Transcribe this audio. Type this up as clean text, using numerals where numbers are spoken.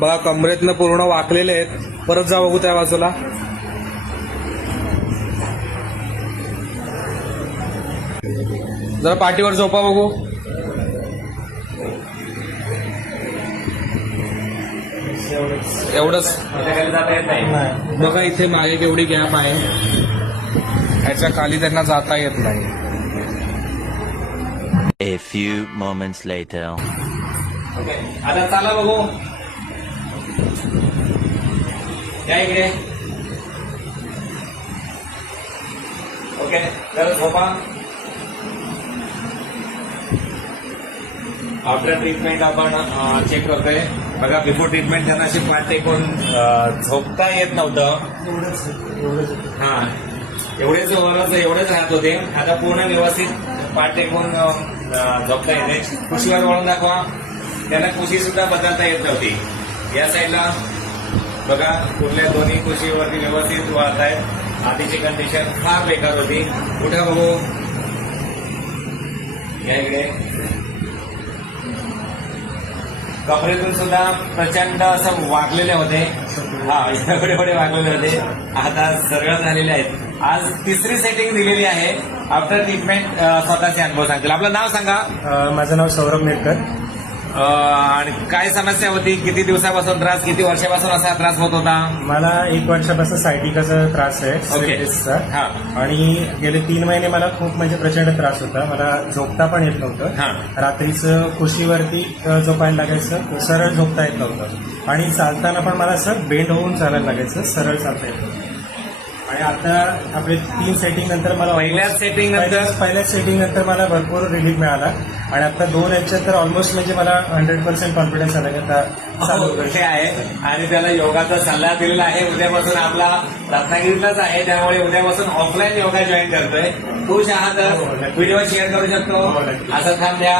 बघा कमरेतनं पूर्ण वाकलेले आहेत. परत जा बघू त्या बाजूला. जरा पाठीवर झोपा बघू. एवढंच बघा. इथे मागे केवढी गॅप आहे, ह्याच्या खाली त्यांना जाता येत नाही. A few moments later. Okay, आता चला बघू. या इकडे. ओके, जरा झोपा. आफ्टर ट्रीटमेंट आपण चेक करतोय. बघा बिफोर ट्रीटमेंट त्यांना अशी पाठ टेकून झोपता येत नव्हतं. हा, एवढेच राहत होते. आता पूर्ण व्यवस्थित पाठ टेकून झोपता येते. कुशीवर वळून दाखवा. त्यांना कुशी सुद्धा बदलता येत नव्हती. या साईडला बघा, कुठल्या दोन्ही कुशीवरती व्यवस्थित वळत आहेत. आधीची कंडिशन फार बेकार होती. कुठे बघू. या इकडे. कमरेतून सुद्धा प्रचंड असं वाकलेले होते. हा, एवढे वाकलेले होते. आता सरळ झालेले आहेत. आज तिसरी सेटिंग दिलेली आहे. आफ्टर ट्रीटमेंट स्वतःचे अनुभव सांगतील. आपलं नाव सांगा. माझं नाव सौरभ नेटकर. आणि काय समस्या होती, किती दिवसापासून त्रास, किती वर्षापासून असा त्रास होत होता? मला 1 वर्षापासून सायटिकाचा त्रास आहे, स्लेटिसचा. हा. आणि गेले 3 महिने मला खूप म्हणजे प्रचंड त्रास होता. मला झोपता पण येत हा. नव्हतं. रात्रीचं कुशीवरती झोपायला लागायचं, सरळ झोपता येत नव्हतं. आणि चालताना पण मला असं बेंड होऊन चालायला लागायचं, सरळ चालता येत नव्हतं. आणि आता आपले 3 सेटिंग नंतर मला पहिल्या सेटिंग नंतर मला भरपूर रिलीफ मिळाला. आणि आता 2 याच्यात तर ऑलमोस्ट म्हणजे मला 100% कॉन्फिडन्स आला की आता चालू कसे आहे. आणि त्याला योगाचा सल्ला दिलेला आहे. उद्यापासून आपला रत्नागिरीतलाच आहे, त्यामुळे उद्यापासून ऑफलाईन योगा जॉईन करतोय. खुश आहात तर व्हिडिओ शेअर करू शकतो. असं थांब द्या.